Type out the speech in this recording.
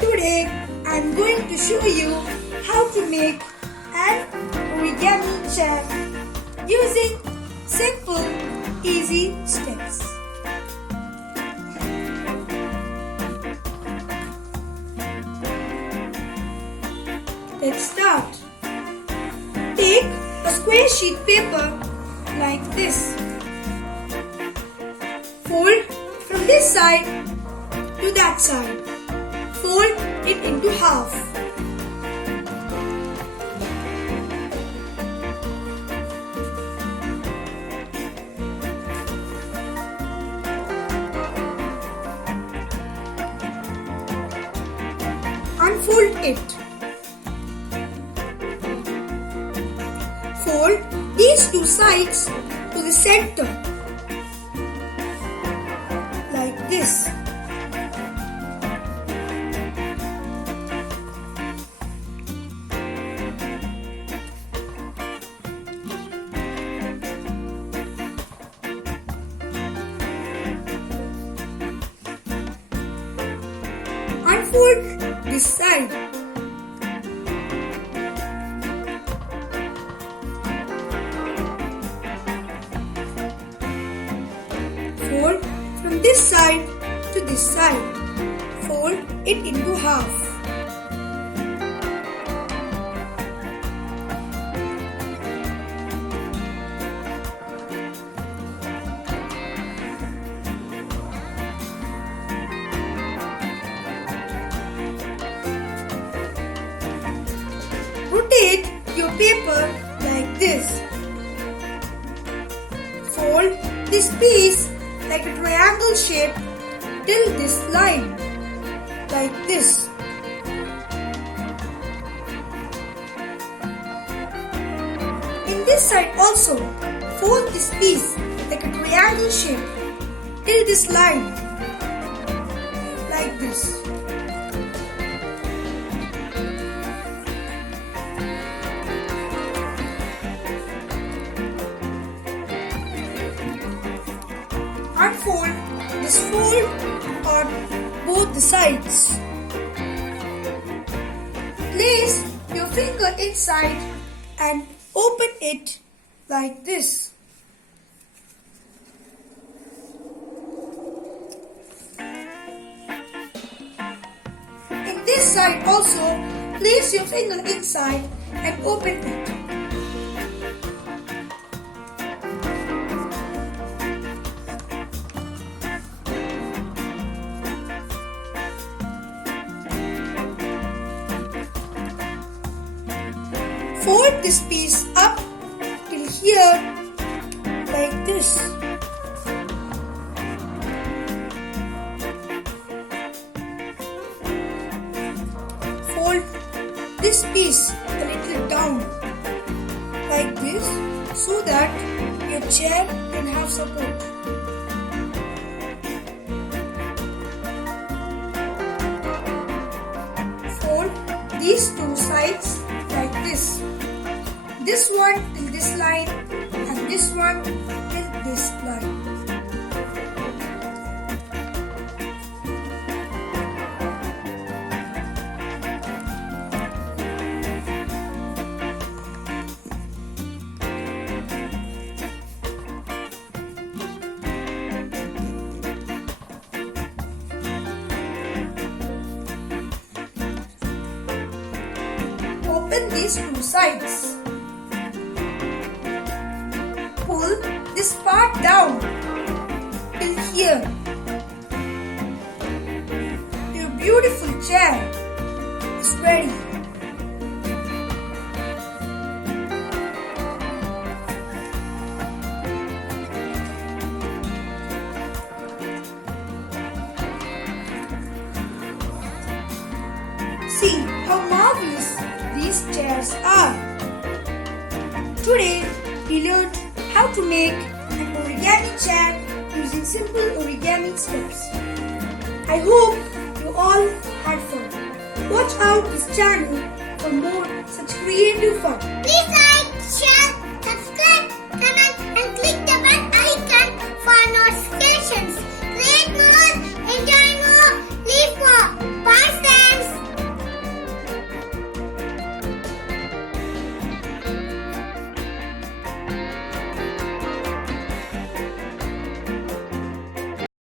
Today I am going to show you how to make an origami chair using simple, easy steps. Let's start. Take a square sheet paper like this. Fold from this side to that side. Fold it into half. Unfold it. Fold these two sides to the center like this. Unfold this side. Fold from this side to this side. Fold it into half. Rotate your paper like this. Fold this piece like a triangle shape till this line, like this. In this side also, fold this piece like a triangle shape till this line, like this. Unfold this fold on both the sides. Place your finger inside and open it like this. In this side also, place your finger inside and open it. Fold this piece up till here like this. Fold this piece a little down like this so that your chair can have support. Fold these two sides like this. This one till this line and this one till this line. Open these two sides. Pull this part down till here. Your beautiful chair is ready. See how marvelous these chairs are. Today we learned how to make an origami chair using simple origami steps. I hope you all had fun. Watch out this channel for more such creative fun. Please like, share, subscribe, comment and click